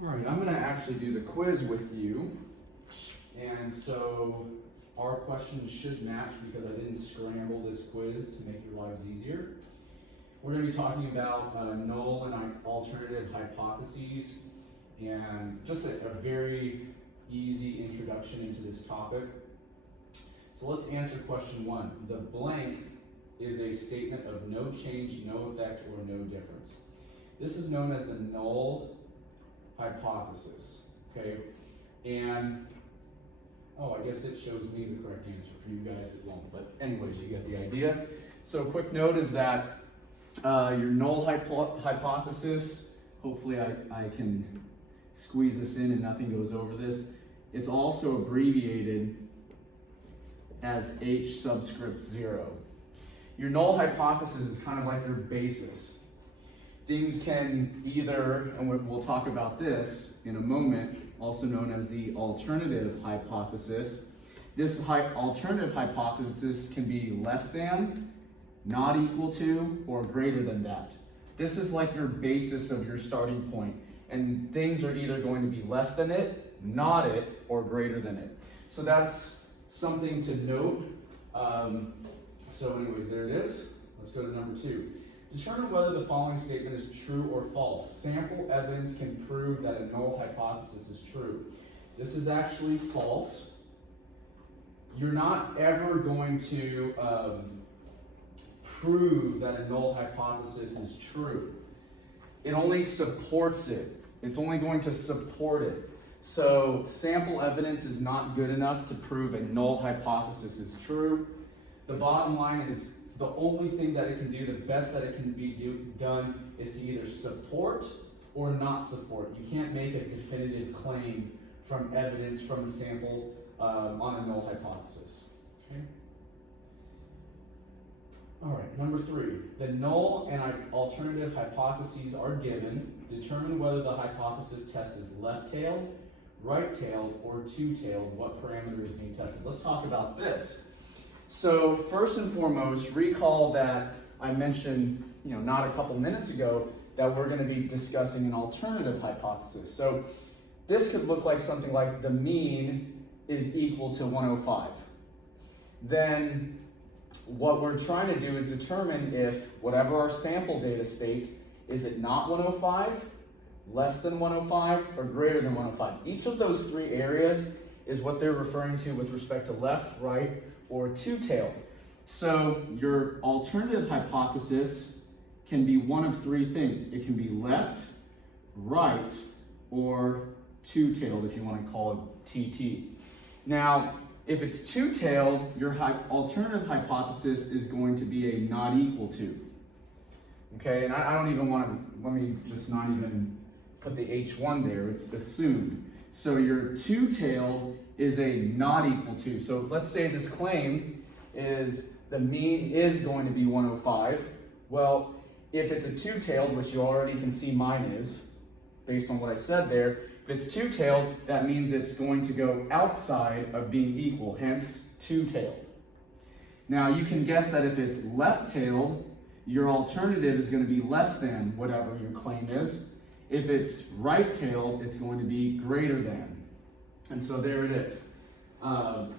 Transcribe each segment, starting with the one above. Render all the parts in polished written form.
All right, I'm going to actually do the quiz with you. And so our questions should match because I didn't scramble this quiz to make your lives easier. We're going to be talking about null and alternative hypotheses and just a very easy introduction into this topic. So let's answer question 1. The blank is a statement of no change, no effect, or no difference. This is known as the null hypothesis, okay? And, oh, I guess it shows me the correct answer. For you guys, it won't. But anyways, you get the idea. So a quick note is that your null hypothesis, hopefully I can squeeze this in and nothing goes over this. It's also abbreviated as H subscript 0. Your null hypothesis is kind of like your basis. Things can either, and we'll talk about this in a moment, also known as the alternative hypothesis. This alternative hypothesis can be less than, not equal to, or greater than that. This is like your basis of your starting point, and things are either going to be less than it, not it, or greater than it. So that's something to note. So anyways, there it is. Let's go to number 2. Determine whether the following statement is true or false. Sample evidence can prove that a null hypothesis is true. This is actually false. You're not ever going to prove that a null hypothesis is true. It only supports it. It's only going to support it. So sample evidence is not good enough to prove a null hypothesis is true. The bottom line is the only thing that it can do, the best that it can be done, is to either support or not support. You can't make a definitive claim from evidence from a sample on a null hypothesis. Okay? All right, number 3. The null and alternative hypotheses are given. Determine whether the hypothesis test is left-tailed, right-tailed, or two-tailed. What parameter is being tested? Let's talk about this. So first and foremost, recall that I mentioned, not a couple minutes ago, that we're going to be discussing an alternative hypothesis. So this could look like something like the mean is equal to 105. Then what we're trying to do is determine if whatever our sample data states, is it not 105, less than 105, or greater than 105? Each of those 3 areas is what they're referring to with respect to left, right, or two-tailed. So your alternative hypothesis can be one of 3 things. It can be left, right, or two-tailed, if you want to call it TT. Now, if it's two-tailed, your alternative hypothesis is going to be a not equal to. Okay, and I don't even want to, let me just not even put the H1 there, it's assumed. So your two-tailed is a not equal to. So let's say this claim is the mean is going to be 105. Well, if it's a two-tailed, which you already can see mine is, based on what I said there, if it's two-tailed, that means it's going to go outside of being equal, hence two-tailed. Now you can guess that if it's left-tailed, your alternative is going to be less than whatever your claim is. If it's right-tailed, it's going to be greater than. And so there it is.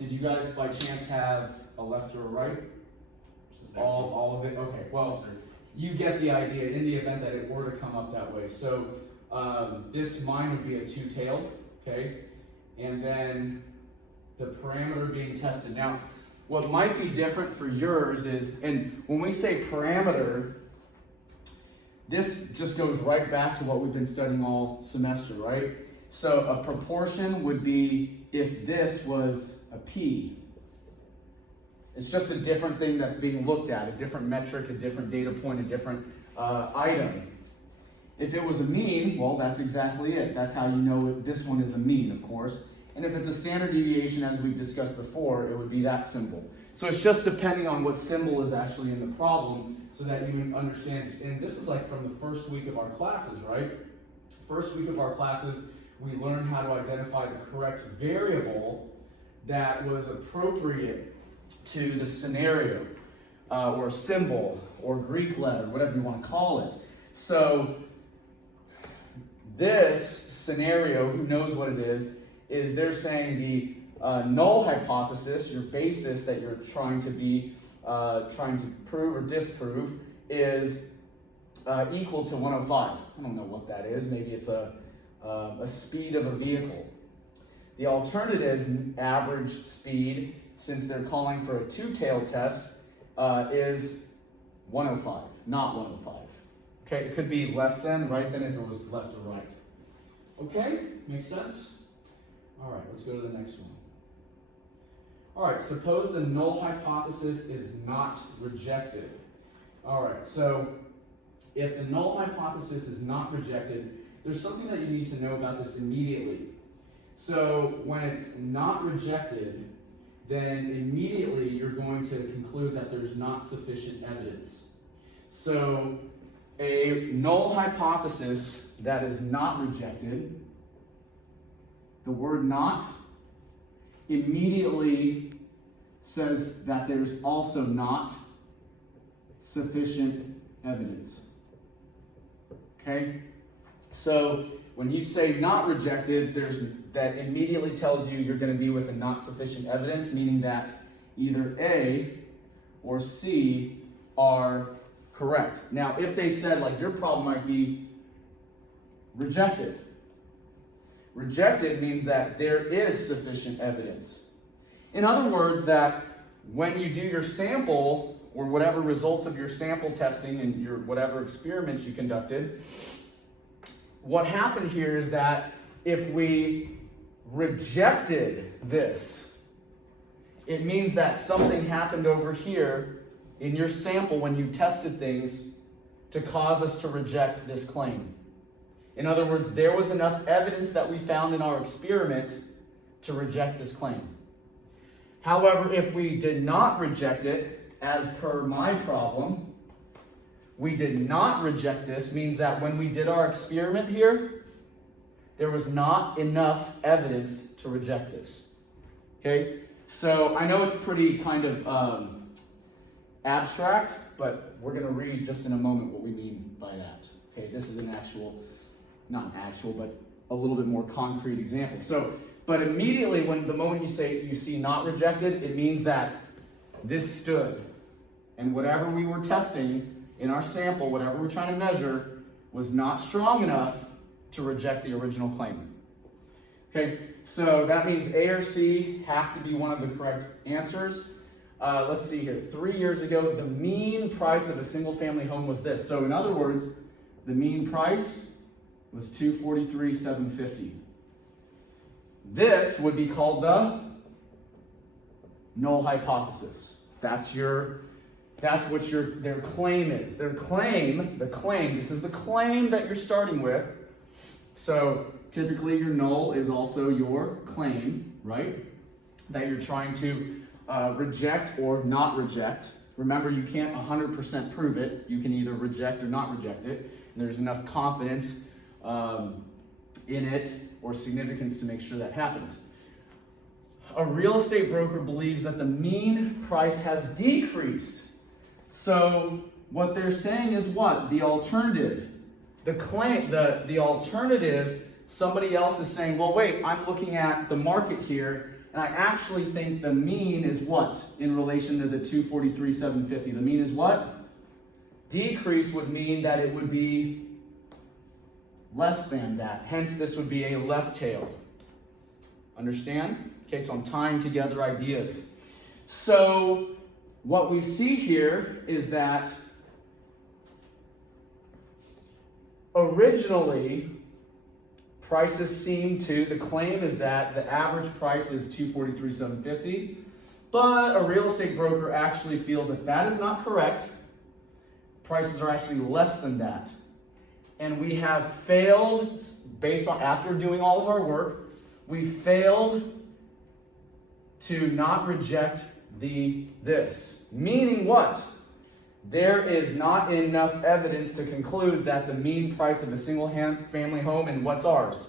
Did you guys by chance have a left or a right? All of it? Okay, well, you get the idea in the event that it were to come up that way. So this mine would be a two-tailed, okay? And then the parameter being tested. Now, what might be different for yours is, and when we say parameter, this just goes right back to what we've been studying all semester, right? So a proportion would be if this was a P. It's just a different thing that's being looked at, a different metric, a different data point, a different item. If it was a mean, well, that's exactly it. That's how you know this one is a mean, of course. And if it's a standard deviation, as we've discussed before, it would be that symbol. So it's just depending on what symbol is actually in the problem so that you can understand. And this is like from the first week of our classes, right? First week of our classes, we learned how to identify the correct variable that was appropriate to the scenario, or symbol, or Greek letter, whatever you want to call it. So This scenario, who knows what it is they're saying the null hypothesis, your basis that you're trying to prove or disprove, is equal to 105. I don't know what that is. Maybe it's a speed of a vehicle. The alternative average speed, since they're calling for a two-tailed test, is 105, not 105. Okay, it could be less than, right, than if it was left or right. Okay, makes sense? All right, let's go to the next one. All right, suppose the null hypothesis is not rejected. All right, so if the null hypothesis is not rejected, there's something that you need to know about this immediately. So when it's not rejected, then immediately you're going to conclude that there's not sufficient evidence. So a null hypothesis that is not rejected, the word not immediately says that there's also not sufficient evidence. Okay? So when you say not rejected, that immediately tells you you're going to be with a not sufficient evidence, meaning that either A or C are correct. Now, if they said, like, your problem might be rejected. Rejected means that there is sufficient evidence. In other words, that when you do your sample, or whatever results of your sample testing and your whatever experiments you conducted, what happened here is that if we rejected this, it means that something happened over here in your sample when you tested things to cause us to reject this claim. In other words, there was enough evidence that we found in our experiment to reject this claim. However, if we did not reject it, as per my problem, we did not reject this, means that when we did our experiment here, there was not enough evidence to reject this. Okay? So I know it's pretty kind of abstract, but we're going to read just in a moment what we mean by that. Okay, this is not an actual, but a little bit more concrete example. So, but immediately when the moment you see not rejected, it means that this stood. And whatever we were testing in our sample, whatever we're trying to measure, was not strong enough to reject the original claim. Okay, so that means A or C have to be one of the correct answers. Let's see here. 3 years ago, the mean price of a single-family home was this. So in other words, the mean price was $243,750. This would be called the null hypothesis. That's what their claim is. Their claim, this is the claim that you're starting with. So typically your null is also your claim, right? That you're trying to reject or not reject. Remember, you can't 100% prove it. You can either reject or not reject it. And there's enough confidence in it or significance to make sure that happens. A real estate broker believes that the mean price has decreased. So what they're saying is what? The alternative. The alternative, somebody else is saying, well, wait, I'm looking at the market here, and I actually think the mean is what in relation to the 243,750? The mean is what? Decrease would mean that it would be less than that. Hence, this would be a left tail. Understand? Okay, so I'm tying together ideas. So what we see here is that originally, prices the claim is that the average price is $243,750, but a real estate broker actually feels that that is not correct. Prices are actually less than that. And we have failed, after doing all of our work, we failed to not reject this. Meaning what? There is not enough evidence to conclude that the mean price of a single family home and what's ours?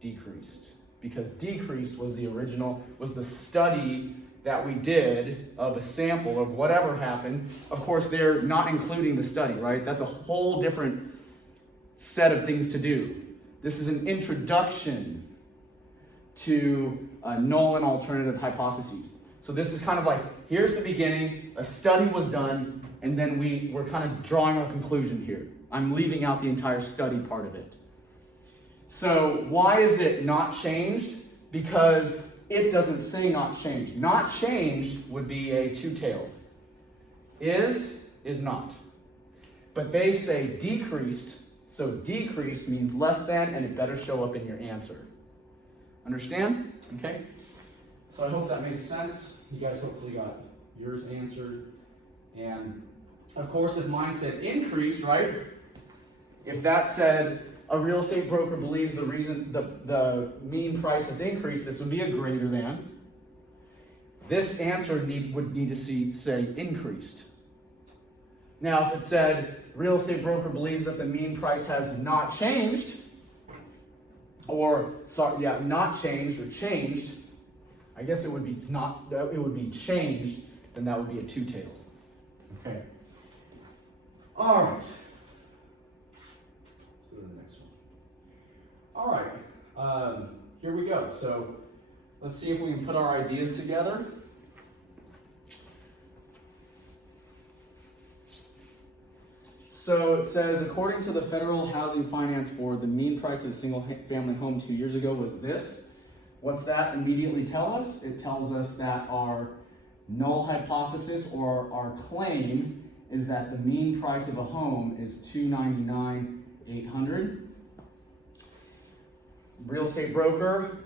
Decreased. Because decreased was the study that we did of a sample of whatever happened. Of course, they're not including the study, right? That's a whole different set of things to do. This is an introduction to null and alternative hypotheses. So this is kind of like, here's the beginning, a study was done, and then we're kind of drawing a conclusion here. I'm leaving out the entire study part of it. So why is it not changed? Because it doesn't say not changed. Not changed would be a two-tailed. Is not. But they say decreased, so decreased means less than, and it better show up in your answer. Understand? Okay? So I hope that makes sense. You guys hopefully got yours answered. And of course, if mine said increased, right? If that said a real estate broker believes the reason the mean price has increased, this would be a greater than. This answer would need to say increased. Now, if it said real estate broker believes that the mean price has not changed, not changed or changed, I guess it would be changed, then that would be a two-tailed. Okay. All right. Let's go to the next one. All right. Here we go. So let's see if we can put our ideas together. So it says, according to the Federal Housing Finance Board, the mean price of a single-family home 2 years ago was this. What's that immediately tell us? It tells us that our null hypothesis or our claim is that the mean price of a home is $299,800. Real estate broker,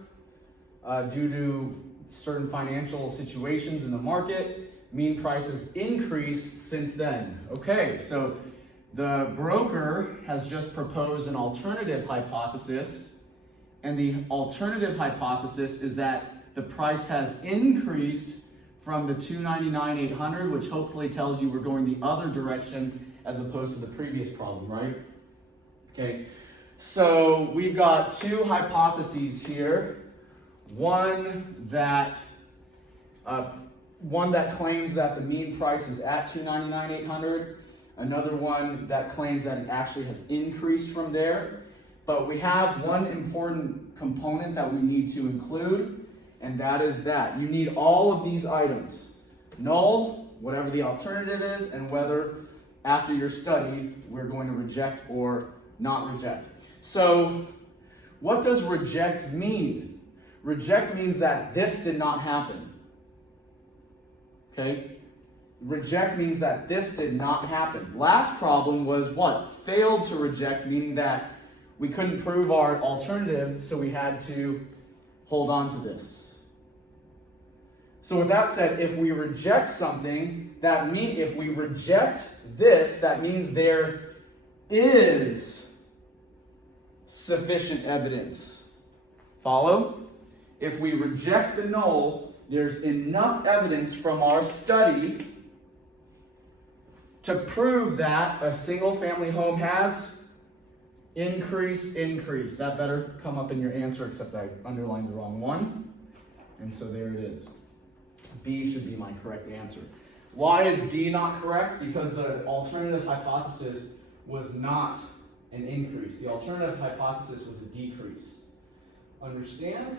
due to certain financial situations in the market, mean prices increased since then. Okay, so the broker has just proposed an alternative hypothesis, and the alternative hypothesis is that the price has increased from the $299,800, which hopefully tells you we're going the other direction as opposed to the previous problem, right? Okay, so we've got two hypotheses here. One that claims that the mean price is at $299,800. Another one that claims that it actually has increased from there. But we have one important component that we need to include, and that is that you need all of these items. Null, whatever the alternative is, and whether after your study we're going to reject or not reject. So what does reject mean? Reject means that this did not happen. Okay? Reject means that this did not happen. Last problem was what? Failed to reject, meaning that we couldn't prove our alternative, so we had to hold on to this. So with that said, if we reject something, if we reject this, that means there is sufficient evidence. Follow? If we reject the null, there's enough evidence from our study to prove that a single-family home has increase. That better come up in your answer, except I underlined the wrong one. And so there it is. B should be my correct answer. Why is D not correct? Because the alternative hypothesis was not an increase. The alternative hypothesis was a decrease. Understand?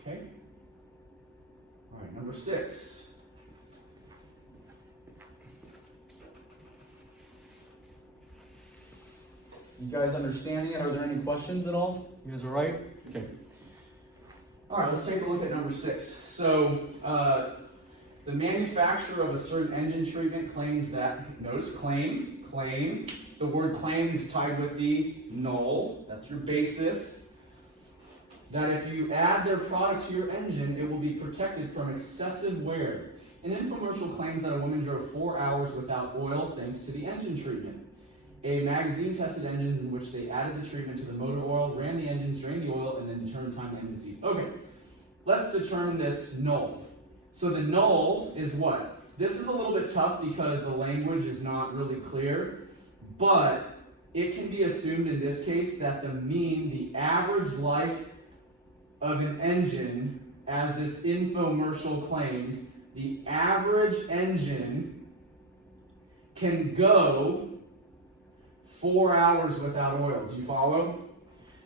Okay. All right, number 6. You guys understanding it? Are there any questions at all? You guys all right? Okay. All right, let's take a look at number 6. So, the manufacturer of a certain engine treatment claims that, notice claim, the word claim is tied with the null, that's your basis, that if you add their product to your engine, it will be protected from excessive wear. An infomercial claims that a woman drove 4 hours without oil thanks to the engine treatment. A magazine tested engines in which they added the treatment to the motor oil, ran the engines, drained the oil, and then determined time to engine cease. Okay, let's determine this null. So the null is what? This is a little bit tough because the language is not really clear, but it can be assumed in this case that the mean, the average life of an engine, as this infomercial claims, the average engine can go 4 hours without oil. Do you follow?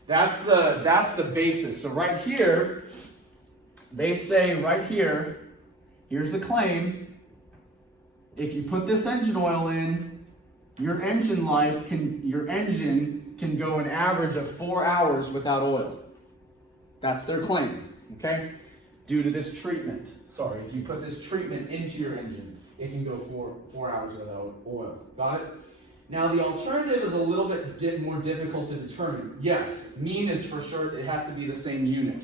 That's the basis. So right here, they say right here, here's the claim. If you put this engine oil in, your engine can go an average of 4 hours without oil. That's their claim, okay? Due to this treatment. Sorry, if you put this treatment into your engine, it can go 4 hours without oil. Got it? Now the alternative is a little bit more difficult to determine. Yes, mean is for sure, it has to be the same unit.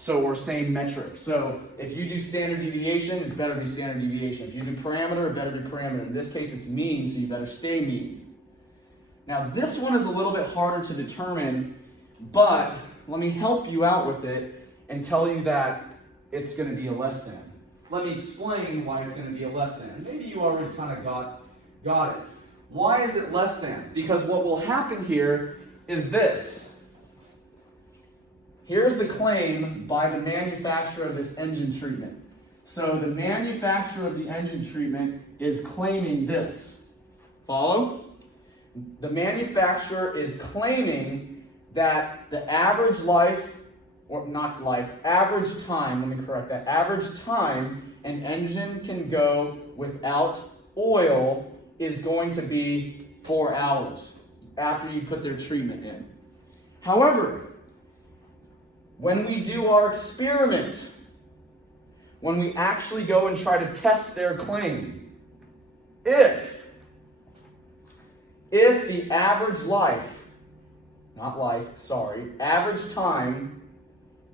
So, or same metric. So if you do standard deviation, it's better to be standard deviation. If you do parameter, it better be parameter. In this case, it's mean, so you better stay mean. Now this one is a little bit harder to determine, but let me help you out with it and tell you that it's going to be a less than. Let me explain why it's going to be a less than. Maybe you already kind of got it. Why is it less than? Because what will happen here is this. Here's the claim by the manufacturer of this engine treatment. So the manufacturer of the engine treatment is claiming this. Follow? The manufacturer is claiming that the average life, or not life, average time, let me correct that, average time an engine can go without oil is going to be 4 hours after you put their treatment in. However, when we do our experiment, when we actually go and try to test their claim, if the average average time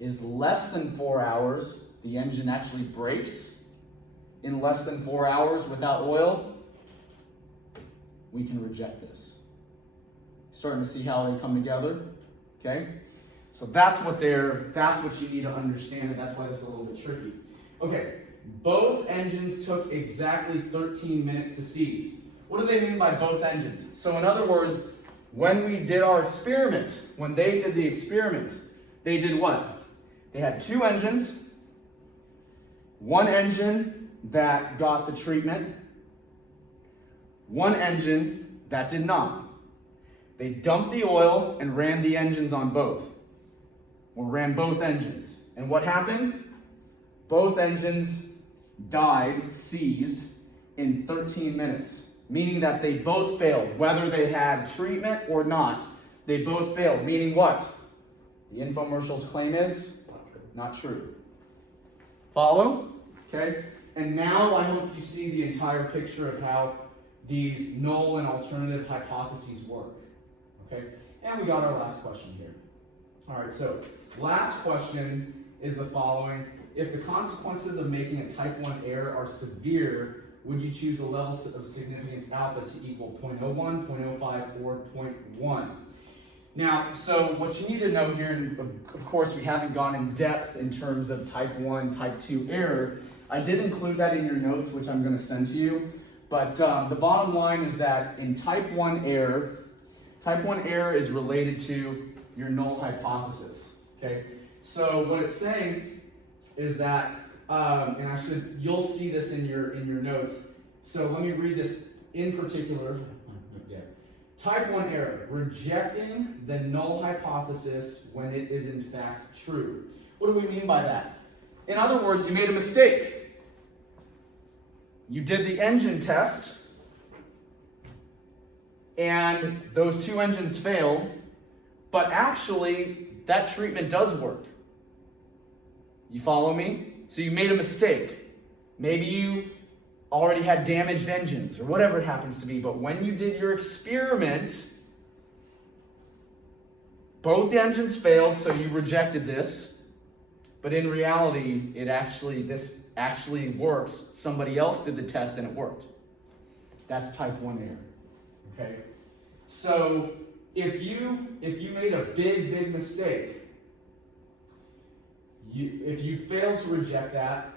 is less than 4 hours, the engine actually breaks in less than 4 hours without oil, we can reject this. Starting to see how they come together, okay? So that's what you need to understand, and that's why this is a little bit tricky. Okay, both engines took exactly 13 minutes to seize. What do they mean by both engines? So in other words, when we did our experiment, when they did the experiment, they did what? They had two engines, one engine that got the treatment, one engine that did not. They dumped the oil and ran the engines on both, or ran both engines. And what happened? Both engines died, seized, in 13 minutes, meaning that they both failed. Whether they had treatment or not, they both failed, meaning what? The infomercial's claim is not true. Follow? Okay? And now I hope you see the entire picture of how these null and alternative hypotheses work. Okay? And we got our last question here. All right, so last question is the following. If the consequences of making a type 1 error are severe, would you choose the level of significance alpha to equal 0.01, 0.05, or 0.1? Now, so what you need to know here, and of course we haven't gone in depth in terms of type 1, type 2 error. I did include that in your notes, which I'm going to send to you. But the bottom line is that in type 1 error is related to your null hypothesis. Okay? So what it's saying is that, and you'll see this in your notes. So let me read this in particular. Type 1 error, rejecting the null hypothesis when it is in fact true. What do we mean by that? In other words, you made a mistake. You did the engine test, and those two engines failed, but actually, that treatment does work. You follow me? So you made a mistake. Maybe you already had damaged engines, or whatever it happens to be, but when you did your experiment, both the engines failed, so you rejected this, but in reality, this actually works. Somebody else did the test and it worked. That's type 1 error. Okay? So if you made a big mistake, if you failed to reject that,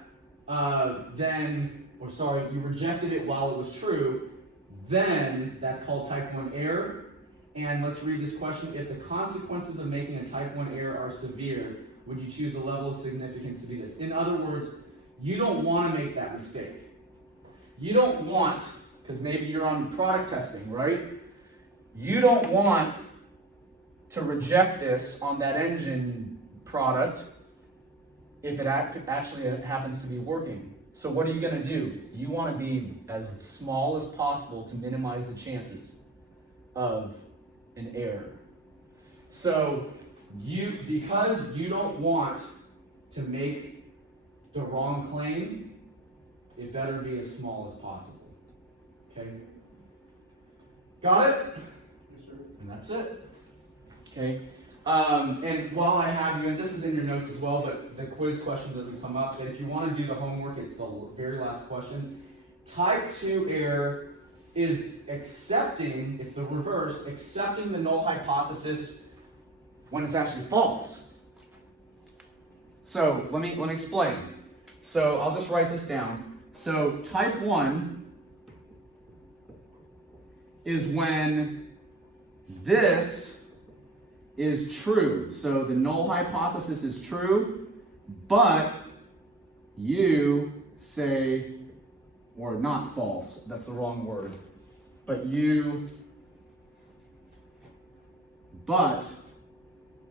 you rejected it while it was true, then that's called type 1 error. And let's read this question. If the consequences of making a type 1 error are severe, would you choose the level of significance to be this? In other words, you don't want to make that mistake. You don't want, because maybe you're on product testing, right? you don't want to reject this on that engine product if it actually happens to be working. So what are you going to do? You want to be as small as possible to minimize the chances of an error. So because you don't want to make the wrong claim, it better be as small as possible. Okay? Got it? Yes, sir. And that's it. Okay? And while I have you, and this is in your notes as well, but the quiz question doesn't come up. If you want to do the homework, it's the very last question. Type 2 error is accepting, it's the reverse, accepting the null hypothesis when it's actually false. So let me explain. So I'll just write this down. So type 1 is when this is true. So the null hypothesis is true, but you say, or not false, that's the wrong word, but you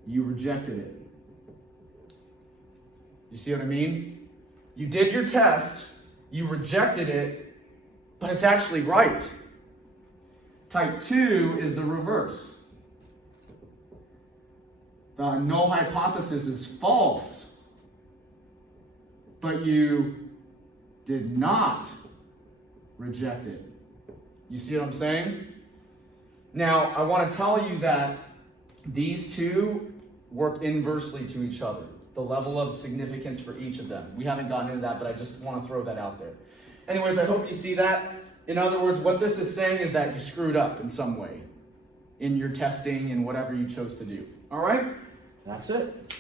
rejected it. You see what I mean? You did your test, you rejected it, but it's actually right. Type 2 is the reverse. The null hypothesis is false, but you did not reject it. You see what I'm saying? Now, I want to tell you that these two work inversely to each other, the level of significance for each of them. We haven't gotten into that, but I just want to throw that out there. Anyways, I hope you see that. In other words, what this is saying is that you screwed up in some way in your testing and whatever you chose to do. All right? That's it.